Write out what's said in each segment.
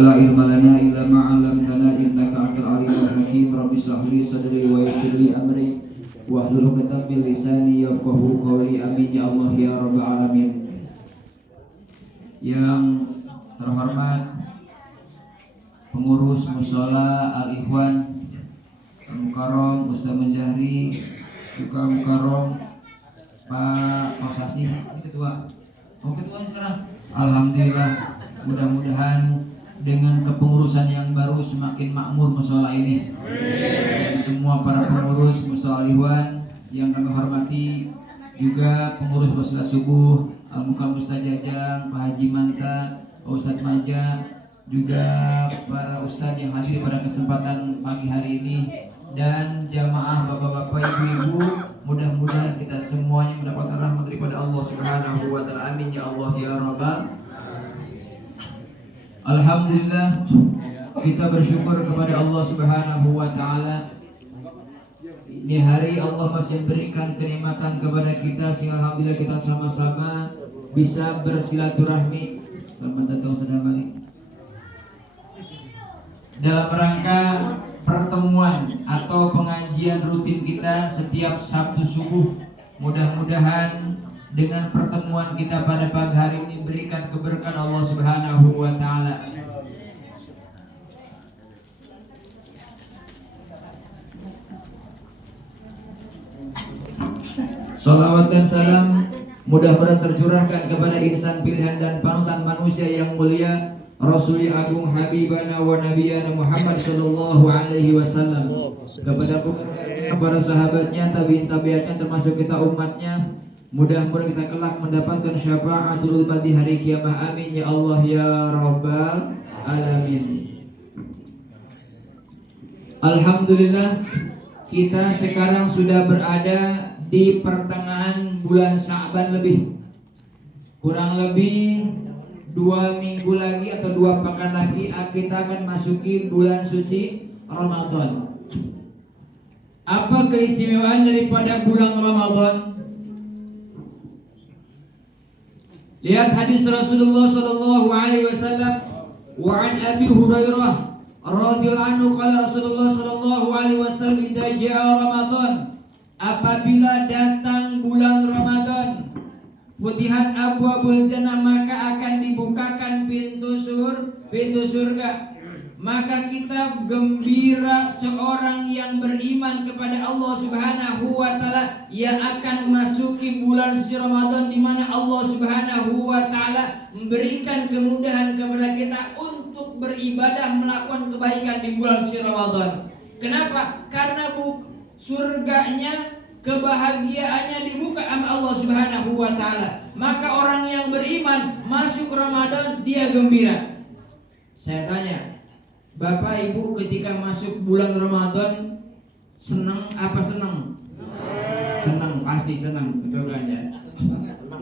La ilma lana illa ma 'allamtana innaka antal alimul hakim. Rabbi shrah li sadri wa yassir li amri wahlul 'uqdatam min lisani yafqahu qawli. Amin ya Allah ya rabbal alamin. Yang terhormat pengurus mushola Al-Ikhwan Al-Mukarram Ustaz Muzahri, juga Mukarram Pak Osasi, ketua sekarang. Alhamdulillah, mudah-mudahan dengan kepengurusan yang baru semakin makmur mushola ini. Dan semua para pengurus mushola Al-Ikhwan yang kami hormati, juga pengurus mushola subuh Al-Mukarram Ustaz Jajang, Pak Haji Manta, Pak Ustadz Maja, juga para ustadz yang hadir pada kesempatan pagi hari ini, dan jamaah bapak-bapak, ibu-ibu. Mudah-mudahan kita semuanya mendapatkan rahmat daripada Allah Subhanahu wa taala. Amin ya Allah ya rabbal. Alhamdulillah, kita bersyukur kepada Allah Subhanahu wa taala. Ini hari Allah masih berikan kenikmatan kepada kita, sehingga alhamdulillah kita sama-sama bisa bersilaturahmi. Selamat datang saudara mari. Dalam rangka pertemuan atau pengajian rutin kita setiap Sabtu subuh, mudah-mudahan dengan pertemuan kita pada pagi hari ini berikan keberkahan Allah Subhanahu wa taala. Salawat dan salam mudah-mudahan tercurahkan kepada insan pilihan dan panutan manusia yang mulia, Rasul Agung Habibana wa Nabiyana Muhammad sallallahu alaihi wasallam, kepada para sahabatnya, tabi'in tabi'atnya, termasuk kita umatnya. Mudah-mudahan kita kelak mendapatkan syafaatul uzma di hari kiamat. Amin ya Allah ya rabbal alamin. Alhamdulillah, kita sekarang sudah berada di pertengahan bulan Sya'ban lebih. Kurang lebih 2 minggu lagi atau 2 pekan lagi kita akan masuki bulan suci Ramadan. Apa keistimewaan daripada bulan Ramadan? Lihat hadis Rasulullah sallallahu alaihi wasallam. Wa an Abi Hurairah radhiyallahu anhu qala Rasulullah sallallahu alaihi wasallam, idza jaa Ramadan, apabila datang bulan Ramadan, futihat abwabul jannah, maka akan dibukakan pintu surga. Maka kita gembira seorang yang beriman kepada Allah Subhanahu wa taala yang akan memasuki bulan suci Ramadan, di mana Allah Subhanahu wa taala memberikan kemudahan kepada kita untuk beribadah, melakukan kebaikan di bulan suci Ramadan. Kenapa? Karena surganya, kebahagiaannya dibuka sama Allah Subhanahu wa taala. Maka orang yang beriman masuk Ramadan dia gembira. Saya tanya, Bapak Ibu ketika masuk bulan Ramadan senang apa senang? Senang, pasti senang, betul kan ya?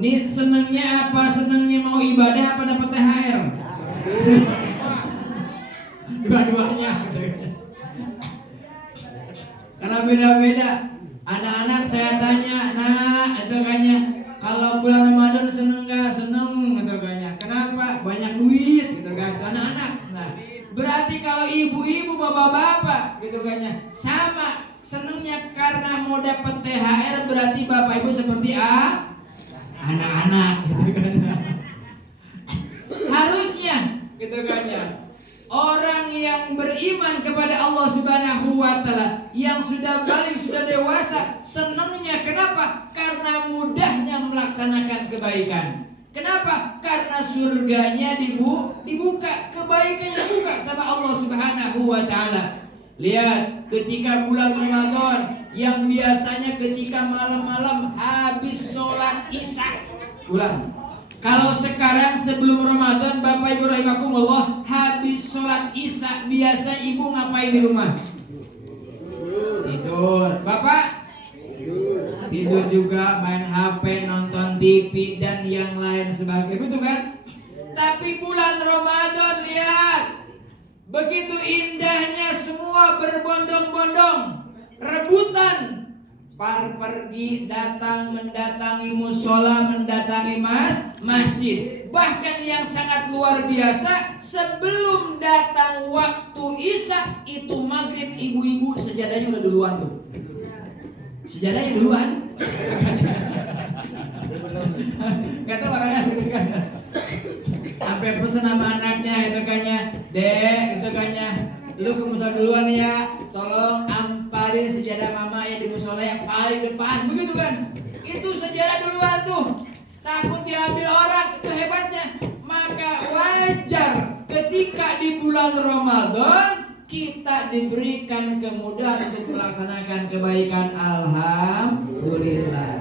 Ini senangnya apa? Senangnya mau ibadah apa dapat THR? Dua-duanya. Karena beda-beda. Anak-anak saya tanya, nah itu kayaknya kalau bulan Ramadan seneng gak? Seneng, itu kayaknya. Kenapa? Banyak duit, gitu kan? Anak-anak. Nah, berarti kalau ibu-ibu, bapak-bapak, gitu kayaknya sama senengnya karena mau dapat THR. Berarti bapak ibu seperti anak-anak, gitu kan? Harusnya, gitu kayaknya. Orang yang beriman kepada Allah Subhanahu wa taala, yang sudah balik, sudah dewasa, senangnya kenapa? Karena mudahnya melaksanakan kebaikan. Kenapa? Karena surganya dibuka, kebaikannya dibuka sama Allah Subhanahu wa taala. Lihat, ketika bulan Ramadan yang biasanya ketika malam-malam habis sholat Isya, ulang. Kalau sekarang sebelum Ramadan, Bapak Ibu rahimakumullah, habis sholat Isya biasa ibu ngapain di rumah? Tidur. Bapak? Tidur juga, main HP, nonton TV dan yang lain sebagainya, betul kan? Tapi bulan Ramadan, lihat, begitu indahnya, semua berbondong-bondong, rebutan pergi datang mendatangi musola, mendatangi masjid. Bahkan yang sangat luar biasa, sebelum datang waktu Isya itu maghrib, ibu-ibu sejadahnya udah duluan tuh. Sejadahnya duluan. Kata orangnya gitu kan. Sampai pesen sama anaknya itu kannya, "Dek, itu kannya, lu ke musola duluan ya, tolong amparin sejadah mama yang di musola yang paling depan," begitu kan? Itu sejadah duluan tuh, takut diambil orang, itu hebatnya. Maka wajar ketika di bulan Ramadan kita diberikan kemudahan untuk melaksanakan kebaikan. Alhamdulillah,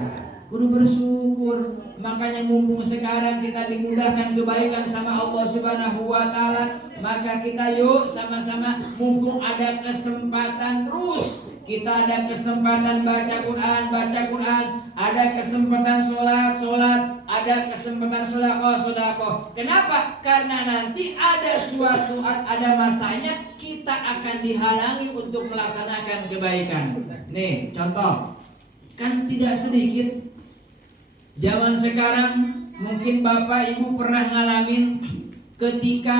kudu bersyukur. Makanya mumpung sekarang kita dimudahkan kebaikan sama Allah Subhanahu wa taala, maka kita yuk sama-sama, mumpung ada kesempatan, terus kita ada kesempatan baca Quran, ada kesempatan sholat, ada kesempatan sedekah. Kenapa? Karena nanti ada suatu ada masanya kita akan dihalangi untuk melaksanakan kebaikan. Nih contoh, kan tidak sedikit zaman sekarang, mungkin Bapak Ibu pernah ngalamin ketika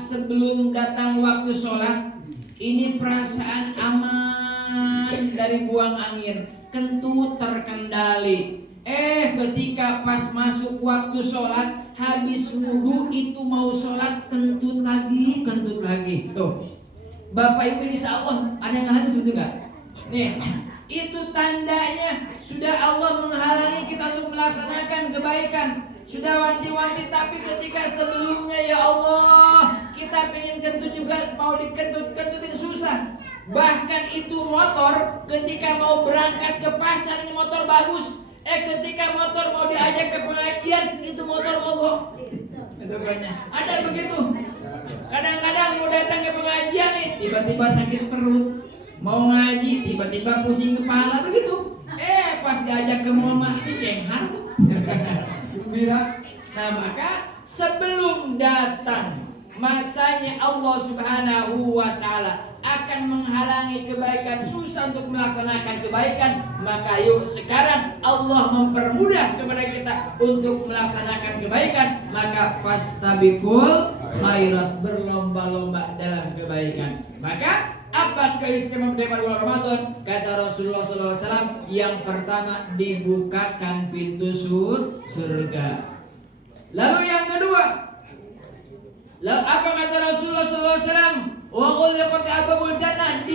sebelum datang waktu sholat, ini perasaan aman dari buang angin, kentut terkendali. Ketika pas masuk waktu sholat, habis wudhu itu mau sholat, kentut lagi. Tuh, Bapak Ibu insya Allah ada yang ngalamin seperti itu nggak? Nih, itu tandanya sudah Allah menghalangi kita untuk melaksanakan kebaikan. Sudah wanti-wanti, tapi ketika sebelumnya ya Allah kita pengen kentut juga, mau dikentut-kentutin susah. Bahkan itu motor ketika mau berangkat ke pasar, ini motor bagus. Ketika motor mau diajak ke pengajian, itu motor mogok. Itu kayaknya ada begitu. Kadang-kadang mau datang ke pengajian nih, tiba-tiba sakit perut. Mau ngaji, tiba-tiba pusing kepala, begitu. Pas diajak ke mall itu cenghar tuh. Gembira. Nah, maka sebelum datang masanya Allah Subhanahu wa taala akan menghalangi kebaikan, susah untuk melaksanakan kebaikan, maka yuk sekarang Allah mempermudah kepada kita untuk melaksanakan kebaikan. Maka fastabiqul khairat, berlomba-lomba dalam kebaikan. Maka apa keistimewaan dari bulan Ramadan? Kata Rasulullah SAW, yang pertama dibukakan pintu surga. Lalu yang kedua, lalu apa kata Rasulullah SAW? Wa ghulqat abwabul jannah,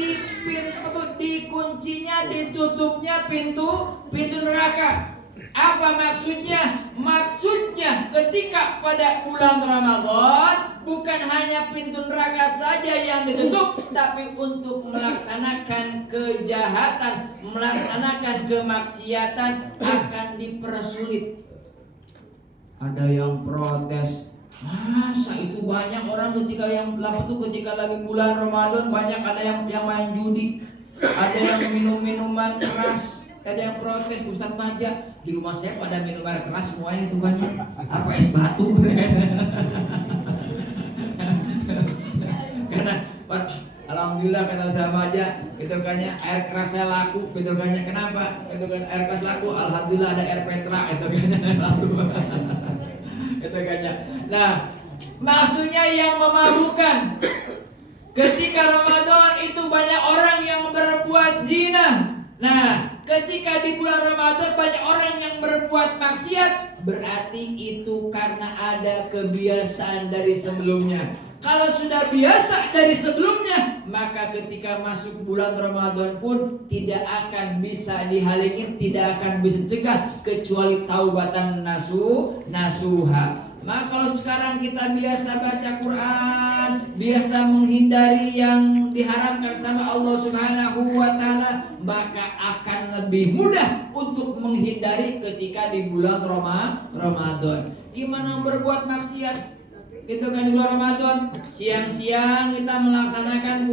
dikuncinya, ditutupnya pintu neraka. Apa maksudnya? Maksudnya ketika pada bulan Ramadan bukan hanya pintu neraka saja yang ditutup, tapi untuk melaksanakan kejahatan, melaksanakan kemaksiatan akan dipersulit. Ada yang protes, masa itu banyak orang ketika ketika lagi bulan Ramadan banyak ada yang main judi, ada yang minum minuman keras. Ada yang protes, Ustaz Maja, di rumah saya pada minuman keras semuanya itu banyak. Apa es batu? Karena alhamdulillah kata Ustaz Maja, itu kayaknya air keras saya laku, itu kayaknya kenapa? Itu kan air keras laku, alhamdulillah ada air Petra, itu kayaknya laku. Itu kayaknya. Nah, maksudnya yang memabukkan. Ketika Ramadan itu banyak orang yang berbuat zina. Nah, ketika di bulan Ramadan banyak orang yang berbuat maksiat, berarti itu karena ada kebiasaan dari sebelumnya. Kalau sudah biasa dari sebelumnya, maka ketika masuk bulan Ramadan pun tidak akan bisa dihalangi, tidak akan bisa dicegah kecuali taubatan nasuha. Maka kalau sekarang kita biasa baca Quran, biasa menghindari yang diharamkan sama Allah Subhanahu wa taala, maka akan lebih mudah untuk menghindari ketika di bulan Ramadan. Gimana berbuat maksiat? Itu kan di bulan Ramadan, siang-siang kita melaksanakan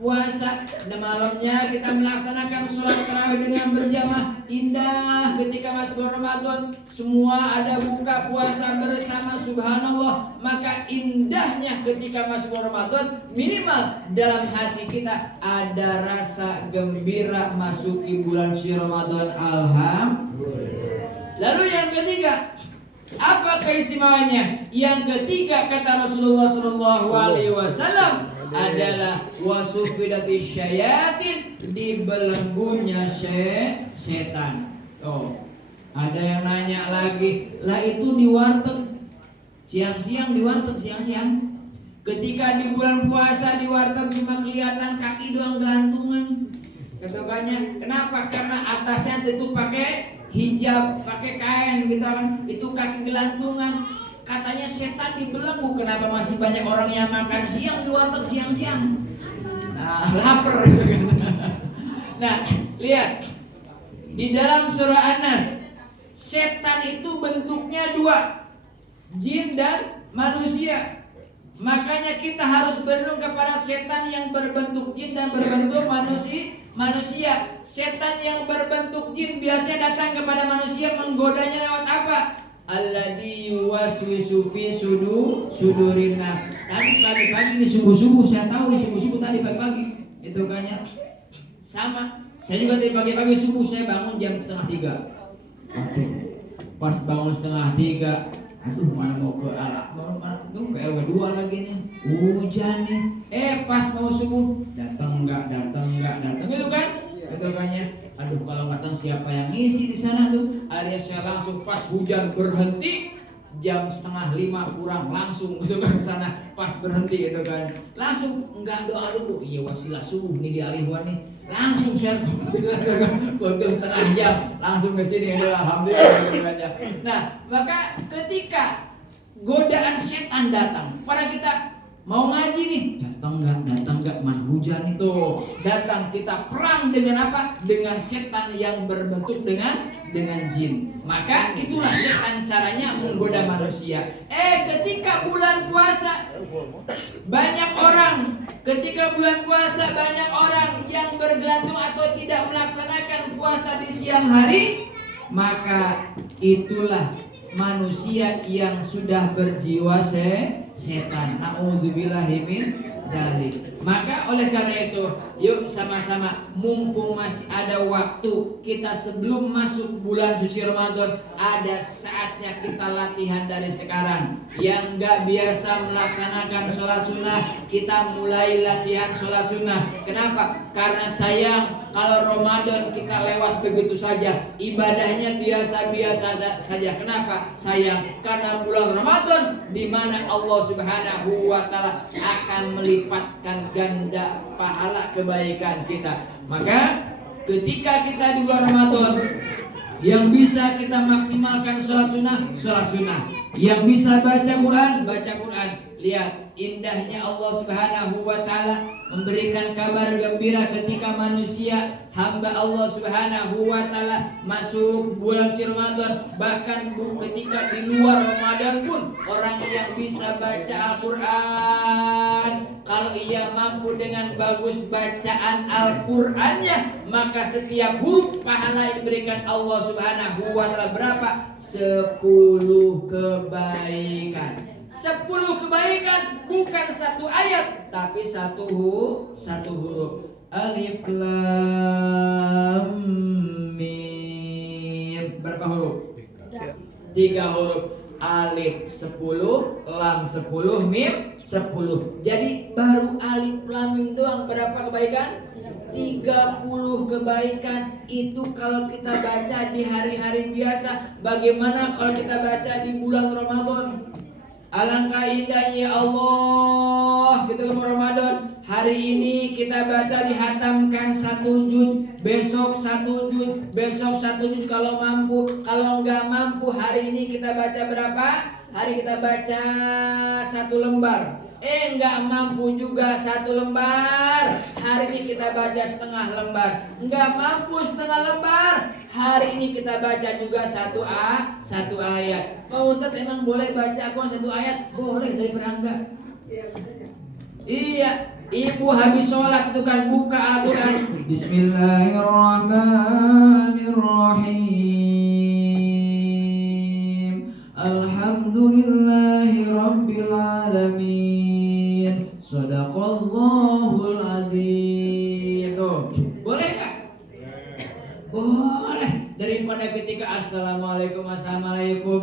puasa. Dan malamnya kita melaksanakan sholat tarawih dengan berjamaah. Indah ketika masuk Ramadan, semua ada buka puasa bersama, subhanallah. Maka indahnya ketika masuk Ramadan, minimal dalam hati kita ada rasa gembira masuki bulan suci Ramadan. Alhamdulillah. Lalu yang ketiga, apa keistimewaannya? Yang ketiga kata Rasulullah SAW adalah wasufidati syayatin, dibelenggunya setan. Oh, ada yang nanya lagi, lah itu di warteg siang-siang, di warteg siang-siang. Ketika di bulan puasa di warteg cuma kelihatan kaki doang gelantungan. Ketukannya, kenapa? Karena atasnya itu pakai hijab, pakai kain gitu kan, itu kaki gelantungan. Katanya setan dibelenggu. Kenapa masih banyak orang yang makan siang di warteg siang-siang? Nah, lapar. Nah, lihat di dalam surah An-Nas, setan itu bentuknya dua, jin dan manusia. Makanya kita harus berlindung kepada setan yang berbentuk jin dan berbentuk manusia. Setan yang berbentuk jin biasanya datang kepada manusia, menggodanya lewat apa? Alladzi yuwaswisu fi sudurin nas. Tadi pagi-pagi ini subuh-subuh, saya tahu di subuh-subuh tadi pagi-pagi itu kayaknya sama. Saya juga tadi pagi-pagi subuh saya bangun jam 2:30. Aduh, pas bangun 2:30, aduh mana mau ke arah tuh ke RW 2 lagi nih, hujan nih. Pas mau subuh datang enggak itu kan? Itu kannya. Aduh kalau datang siapa yang ngisi di sana tuh? Akhirnya saya langsung pas hujan berhenti jam 4:30 kurang langsung gitu kan ke sana. Pas berhenti gitu kan. Langsung enggak doa dulu. Iya wasilah subuh nih di Alihuan nih. Langsung share untuk setengah jam langsung ke sini gitu, alhamdulillah. Nah, maka ketika godaan setan datang pada kita, mau ngaji nih, datang enggak, mana hujan itu. Datang, kita perang dengan apa? Dengan setan yang berbentuk dengan jin. Maka itulah setan caranya menggoda manusia. Ketika bulan puasa banyak orang yang bergelantung atau tidak melaksanakan puasa di siang hari, maka itulah manusia yang sudah berjiwa setan. Na'udzubillahi min dzalik. Maka oleh karena itu, yuk sama-sama, mumpung masih ada waktu, kita sebelum masuk bulan suci Ramadan, ada saatnya kita latihan dari sekarang. Yang gak biasa melaksanakan sholat sunnah, kita mulai latihan sholat sunnah. Kenapa? Karena sayang kalau Ramadan kita lewat begitu saja, ibadahnya biasa-biasa saja. Kenapa? Sayang, karena bulan Ramadan di mana Allah Subhanahu wa taala akan melipatkan ganda pahala kebaikan kita. Maka ketika kita di bulan Ramadan, yang bisa kita maksimalkan sholat sunnah. Yang bisa baca Quran. Lihat indahnya Allah Subhanahu wa taala memberikan kabar gembira ketika manusia hamba Allah Subhanahu wa taala masuk bulan Ramadan. Bahkan ketika di luar Ramadan pun orang yang bisa baca Al-Quran, kalau ia mampu dengan bagus bacaan Al-Qurannya, maka setiap huruf pahala yang diberikan Allah Subhanahu wa taala berapa? 10 kebaikan. 10 kebaikan, bukan satu ayat, tapi satu huruf. Alif lam mim. Berapa huruf? 3 huruf. Alif 10, lam 10, mim 10. Jadi baru alif lam mim doang berapa kebaikan? 30 kebaikan. Itu kalau kita baca di hari-hari biasa. Bagaimana kalau kita baca di bulan Ramadan? Alangkah indahnya Allah ketika Ramadan. Hari ini kita baca dihatamkan 1 juz, besok 1 juz, besok 1 juz kalau mampu. Kalau enggak mampu, hari ini kita baca berapa? Hari kita baca 1 lembar. Enggak mampu juga 1 lembar, hari ini kita baca setengah lembar. Enggak mampu setengah lembar, hari ini kita baca juga 1 ayat. Pak Ustadz emang boleh baca Al-Quran 1 ayat? Boleh, daripada enggak. Iya, Ibu habis sholat tuh kan buka Al-Quran, Bismillahirrahmanirrahim, Alhamdulillahi Rabbil Alamin, Sadaqallahul Adzim. Tuh, boleh gak? Boleh. Daripada ketika assalamualaikum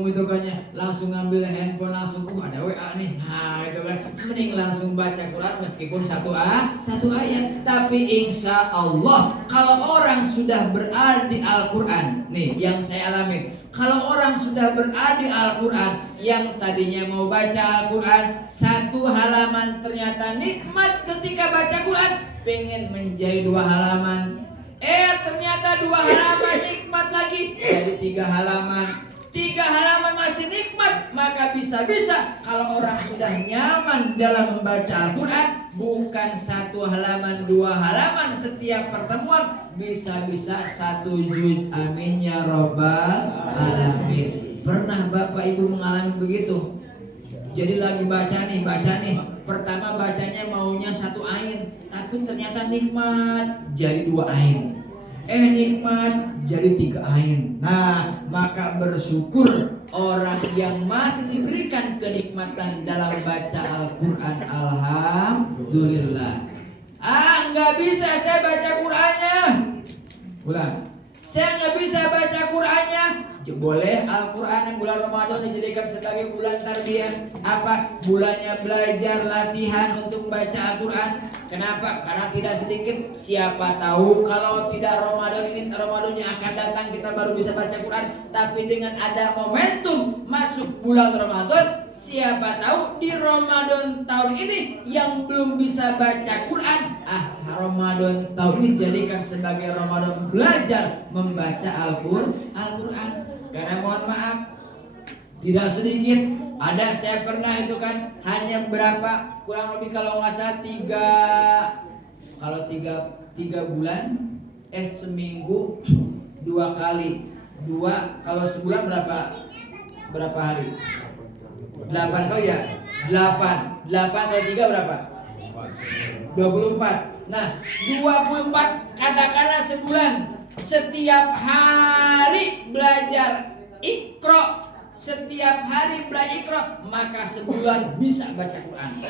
gitu kan ya, langsung ngambil handphone langsung ada WA nih, nah itu kan, mending langsung baca Quran meskipun satu ayat. Tapi insya Allah kalau orang sudah berada di Al-Quran, nih yang saya alami, kalau orang sudah berada di Al-Quran, yang tadinya mau baca Al-Quran satu halaman ternyata nikmat ketika baca Quran, pengen menjadi 2 halaman. Ternyata 2 halaman nikmat lagi, jadi 3 halaman. 3 halaman masih nikmat. Maka bisa-bisa kalau orang sudah nyaman dalam membaca Al-Quran, bukan 1 halaman 2 halaman setiap pertemuan, bisa-bisa 1 juz. Amin ya Rabbal Alamin. Pernah Bapak Ibu mengalami begitu? Jadi lagi baca nih. Pertama bacanya maunya 1 ain, tapi ternyata nikmat jadi 2 ain. Nikmat jadi 3 ain. Nah, maka bersyukur orang yang masih diberikan kenikmatan dalam baca Al-Quran. Alhamdulillah. Nggak bisa saya baca Qurannya. Ulang. Saya nggak bisa baca Qurannya. Boleh Al-Quran yang bulan Ramadan dijadikan sebagai bulan tarbiyah. Apa? Bulannya belajar, latihan untuk baca Al-Quran. Kenapa? Karena tidak sedikit, siapa tahu kalau tidak Ramadan ini, Ramadannya akan datang kita baru bisa baca Quran. Tapi dengan ada momentum masuk bulan Ramadan, siapa tahu di Ramadan tahun ini yang belum bisa baca Quran, Ramadan tahun ini jadikan sebagai Ramadan belajar membaca Al-Quran. Karena mohon maaf, tidak sedikit ada, saya pernah itu kan hanya berapa, kurang lebih kalau nggak salah 3 bulan, seminggu 2 kali, kalau sebulan berapa hari? 8 kali ya? 8 kali 3 berapa? 24. Nah, 24 katakanlah sebulan, setiap hari belajar Iqra, maka sebulan bisa baca Quran.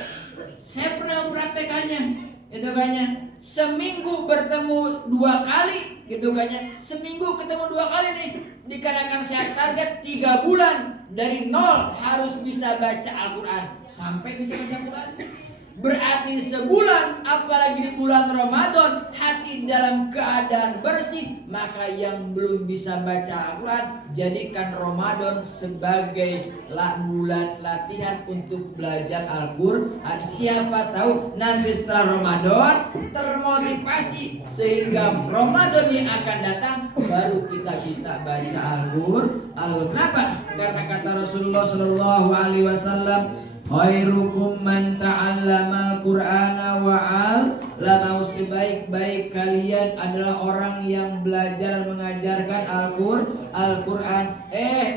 Saya pernah mempraktekannya, itu kan ya, seminggu bertemu 2 kali, gitu kan ya, seminggu ketemu 2 kali nih. Dikarenakan saya target 3 bulan dari 0 harus bisa baca Al-Quran sampai bisa baca Quran. Berarti sebulan, apalagi di bulan Ramadan, hati dalam keadaan bersih. Maka yang belum bisa baca Al-Quran, jadikan Ramadan sebagai bulan latihan untuk belajar Al-Quran. Siapa tahu nanti setelah Ramadan termotivasi, sehingga Ramadan yang akan datang baru kita bisa baca Al-Quran. Kenapa? Karena kata Rasulullah SAW, khairukum man ta'allama al-Qur'ana wa 'allamahu, sebaik-baik kalian adalah orang yang belajar mengajarkan Al-Qur'an.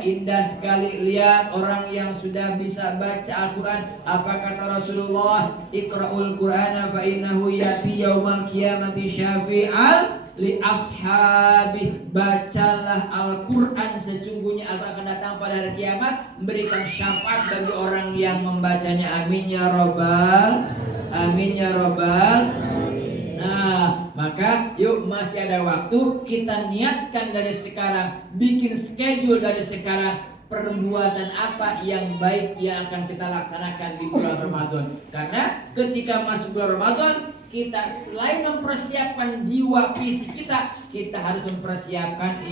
Indah sekali lihat orang yang sudah bisa baca Al-Qur'an. Apa kata Rasulullah? Iqra'ul Qur'ana fa innahu ya'ti yaumal qiyamati syafi'al li ashabi. Bacalah Al-Quran, sesungguhnya Al-Quran akan datang pada hari kiamat memberikan syafaat bagi orang yang membacanya. Amin ya Rabbal. Nah, maka yuk, masih ada waktu, kita niatkan dari sekarang, bikin schedule dari sekarang, perbuatan apa yang baik yang akan kita laksanakan di bulan Ramadan. Karena ketika masuk bulan Ramadan, kita selain mempersiapkan jiwa fisik kita harus mempersiapkan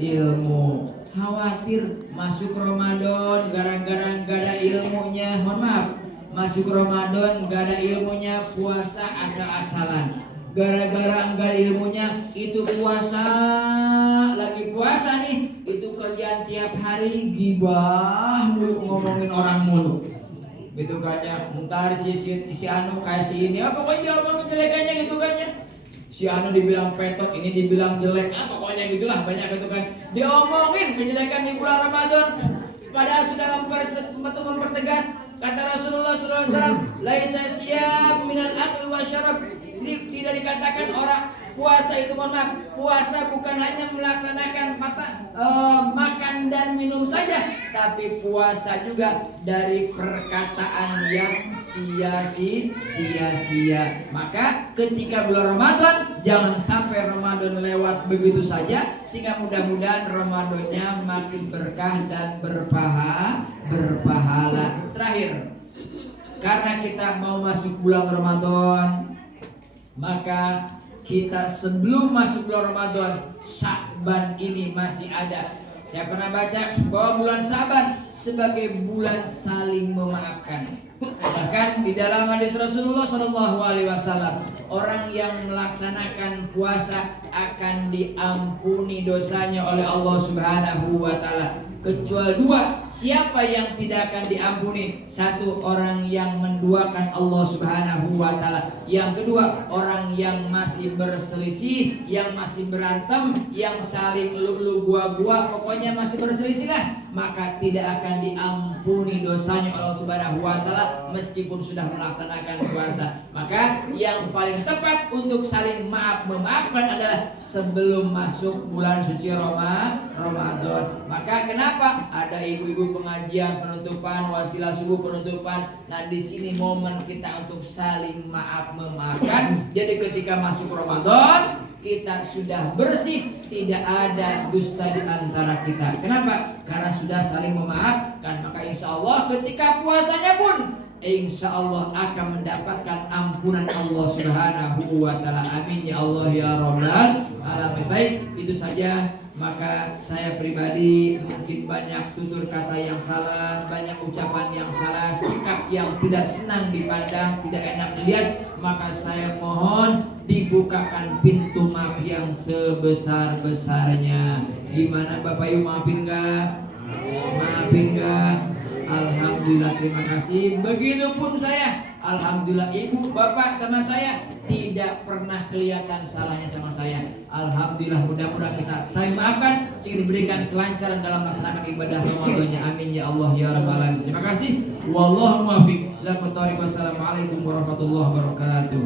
ilmu. Khawatir masuk Ramadan gara-gara gak ada ilmunya, mohon maaf, masuk Ramadan gak ada ilmunya, puasa asal-asalan. Gara-gara enggak ilmunya, itu puasa, lagi puasa nih, itu kerjaan tiap hari gibah mulu, ngomongin orang mulu. Gitu kan ya, ntar si anu kayak si ini, pokoknya dia ngomongin jelekannya gitu kan ya. Si anu dibilang petok, ini dibilang jelek, pokoknya gitulah, banyak gitu kan. Diomongin kejelekan di bulan Ramadan, padahal sudah mempertegas. Kata Rasulullah SAW, laisa siyam minal akli wasyarab. Tidak dikatakan orang puasa itu, puasa bukan hanya melaksanakan makan dan minum saja, tapi puasa juga dari perkataan yang sia-sia. Maka ketika bulan Ramadan, jangan sampai Ramadan lewat begitu saja, sehingga mudah-mudahan Ramadannya makin berkah dan berpahala. Terakhir, karena kita mau masuk bulan Ramadan, maka kita sebelum masuk bulan Ramadan, Sya'ban ini masih ada. Saya pernah baca bahwa bulan Sya'ban sebagai bulan saling memaafkan. Bahkan di dalam hadis Rasulullah SAW, orang yang melaksanakan puasa akan diampuni dosanya oleh Allah Subhanahu wa Ta'ala. Kecuali dua, siapa yang tidak akan diampuni? Satu, orang yang menduakan Allah Subhanahu wa Ta'ala. Yang kedua, orang yang masih berselisih, yang masih berantem, yang saling lu gua, pokoknya masih berselisih lah, maka tidak akan diampuni dosanya Allah Subhanahu wa Ta'ala meskipun sudah melaksanakan puasa. Maka yang paling tepat untuk saling memaafkan adalah sebelum masuk bulan suci Ramadan. Maka kenapa ada ibu-ibu pengajian penutupan, wasilah subuh penutupan? Nah, di sini momen kita untuk saling memaafkan. Jadi ketika masuk Ramadan, kita sudah bersih, tidak ada dusta di antara kita. Kenapa? Karena sudah saling memaafkan. Maka insya Allah ketika puasanya pun, insya Allah akan mendapatkan ampunan Allah Subhanahu wa Ta'ala. Amin ya Allah ya Rabbal alamin. Baik, itu saja. Maka saya pribadi mungkin banyak tutur kata yang salah, banyak ucapan yang salah, sikap yang tidak senang dipandang, tidak enak dilihat. Maka saya mohon dibukakan pintu maaf yang sebesar-besarnya. Gimana Bapak Ibu, maafin gak? Maafin gak? Alhamdulillah, terima kasih. Begitupun saya, alhamdulillah ibu bapak sama saya tidak pernah kelihatan salahnya sama saya. Alhamdulillah, mudah-mudahan kita saling maafkan sehingga diberikan kelancaran dalam melaksanakan ibadah Ramadannya. Amin ya Allah ya Rabbal alamin. Terima kasih. Wallahu muwaffiq. Wassalamualaikum warahmatullahi wabarakatuh.